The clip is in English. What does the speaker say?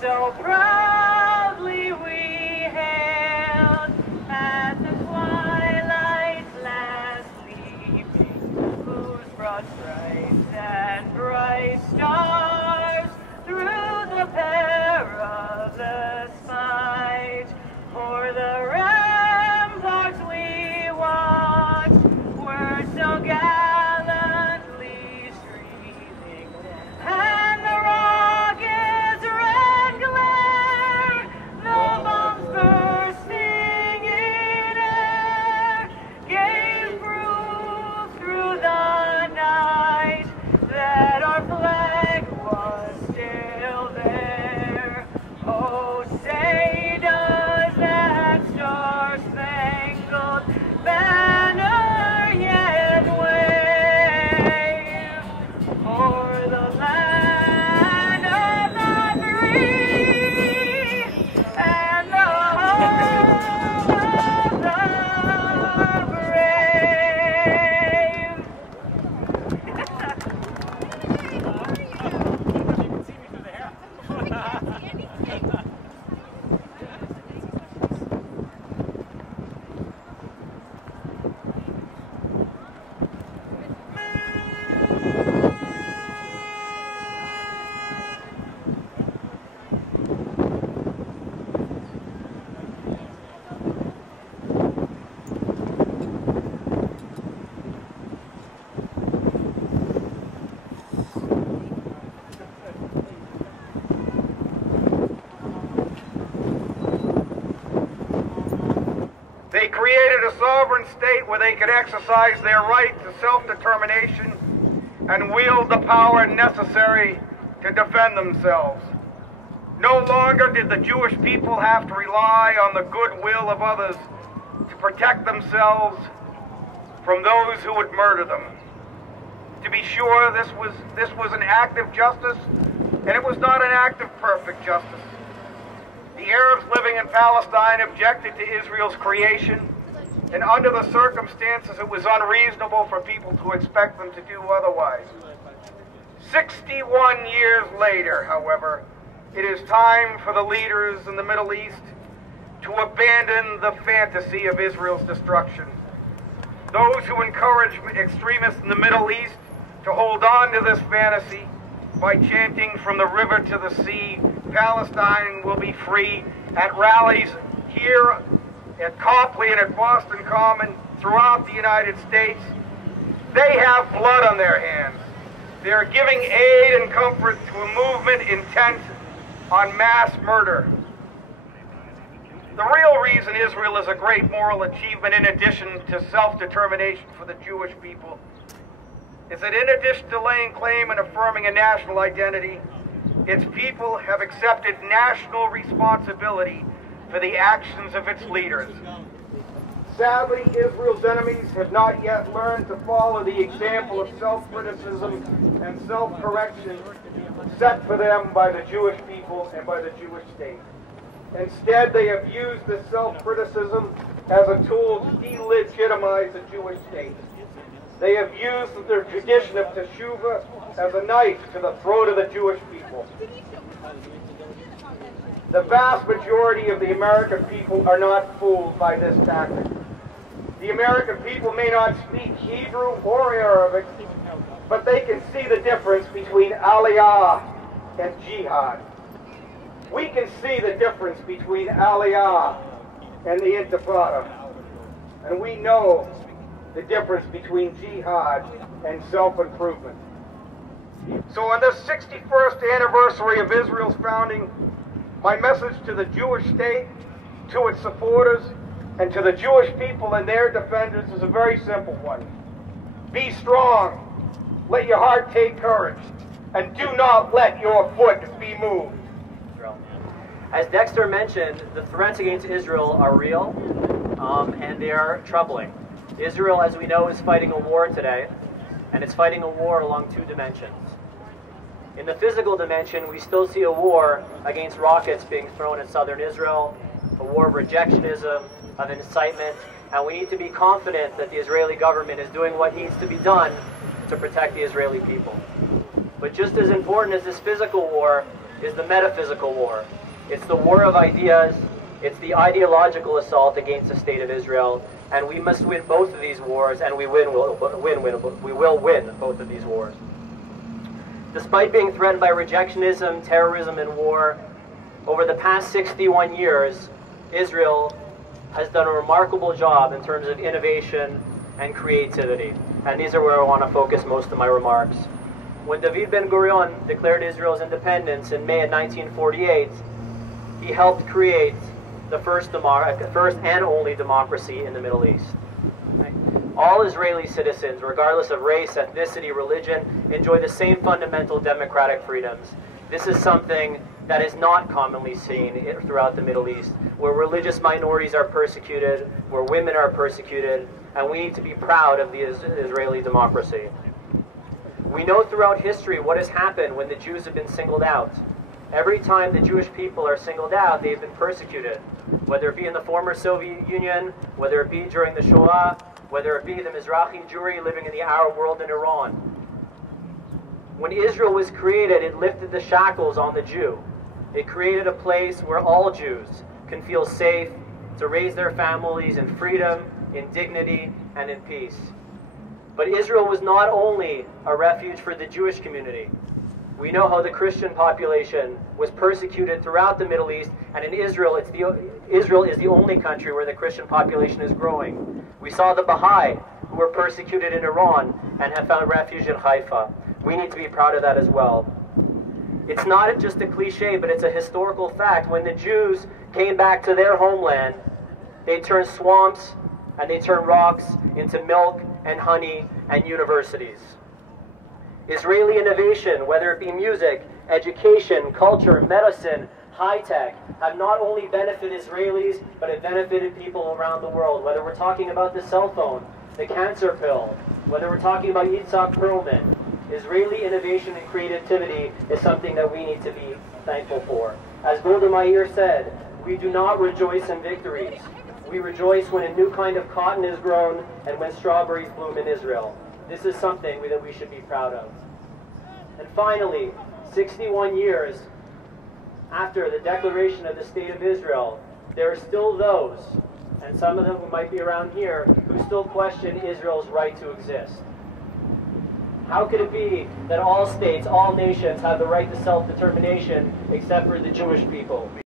So proudly we hailed at the twilight's last gleaming, whose broad stripes and bright stars through the perilous fight, o'er the ramparts we watched, were so gallantly streaming, and the rockets' red glare, the bombs bursting in air, gave proof through the night that our flag was still there. Oh, say does that star-spangled banner yet wave o'er the land of the free and the home of the brave? They created a sovereign state where they could exercise their right to self-determination and wield the power necessary to defend themselves. No longer did the Jewish people have to rely on the goodwill of others to protect themselves from those who would murder them. To be sure, this was an act of justice, and it was not an act of perfect justice. The Arabs living in Palestine objected to Israel's creation, and under the circumstances it was unreasonable for people to expect them to do otherwise. 61 years later, however, it is time for the leaders in the Middle East to abandon the fantasy of Israel's destruction. Those who encourage extremists in the Middle East to hold on to this fantasy by chanting from the river to the sea, Palestine will be free, at rallies here at Copley and at Boston Common throughout the United States, they have blood on their hands. They are giving aid and comfort to a movement intent on mass murder. The real reason Israel is a great moral achievement, in addition to self-determination for the Jewish people, is that in addition to laying claim and affirming a national identity, its people have accepted national responsibility for the actions of its leaders. Sadly, Israel's enemies have not yet learned to follow the example of self-criticism and self-correction set for them by the Jewish people and by the Jewish state. Instead, they have used this self-criticism as a tool to delegitimize the Jewish state. They have used their tradition of teshuvah as a knife to the throat of the Jewish people. The vast majority of the American people are not fooled by this tactic. The American people may not speak Hebrew or Arabic, but they can see the difference between aliyah and jihad. We can see the difference between aliyah and the intifada, and we know the difference between jihad and self-improvement. So on this 61st anniversary of Israel's founding, my message to the Jewish state, to its supporters, and to the Jewish people and their defenders is a very simple one. Be strong, let your heart take courage, and do not let your foot be moved. As Dexter mentioned, the threats against Israel are real, and they are troubling. Israel, as we know, is fighting a war today, and it's fighting a war along two dimensions. In the physical dimension, we still see a war against rockets being thrown at southern Israel, a war of rejectionism, of incitement, and we need to be confident that the Israeli government is doing what needs to be done to protect the Israeli people. But just as important as this physical war is the metaphysical war. It's the war of ideas. It's the ideological assault against the state of Israel, and we must win both of these wars, and we will win both of these wars. Despite being threatened by rejectionism, terrorism, and war, over the past 61 years, Israel has done a remarkable job in terms of innovation and creativity. And these are where I want to focus most of my remarks. When David Ben-Gurion declared Israel's independence in May of 1948, he helped create the first and only democracy in the Middle East. Right? All Israeli citizens, regardless of race, ethnicity, religion, enjoy the same fundamental democratic freedoms. This is something that is not commonly seen throughout the Middle East, where religious minorities are persecuted, where women are persecuted, and we need to be proud of the Israeli democracy. We know throughout history what has happened when the Jews have been singled out. Every time the Jewish people are singled out, they've been persecuted, whether it be in the former Soviet Union, whether it be during the Shoah, whether it be the Mizrahi Jewry living in the Arab world in Iran. When Israel was created, it lifted the shackles on the Jew. It created a place where all Jews can feel safe to raise their families in freedom, in dignity, and in peace. But Israel was not only a refuge for the Jewish community. We know how the Christian population was persecuted throughout the Middle East, and in Israel, Israel is the only country where the Christian population is growing. We saw the Baha'i, who were persecuted in Iran and have found refuge in Haifa. We need to be proud of that as well. It's not just a cliche, but it's a historical fact. When the Jews came back to their homeland, they turned swamps and they turned rocks into milk and honey and universities. Israeli innovation, whether it be music, education, culture, medicine, high-tech, have not only benefited Israelis, but have benefited people around the world. Whether we're talking about the cell phone, the cancer pill, whether we're talking about Yitzhak Perlman, Israeli innovation and creativity is something that we need to be thankful for. As Golda Meir said, we do not rejoice in victories. We rejoice when a new kind of cotton is grown and when strawberries bloom in Israel. This is something that we should be proud of. And finally, 61 years after the declaration of the State of Israel, there are still those, and some of them who might be around here, who still question Israel's right to exist. How could it be that all states, all nations have the right to self-determination except for the Jewish people?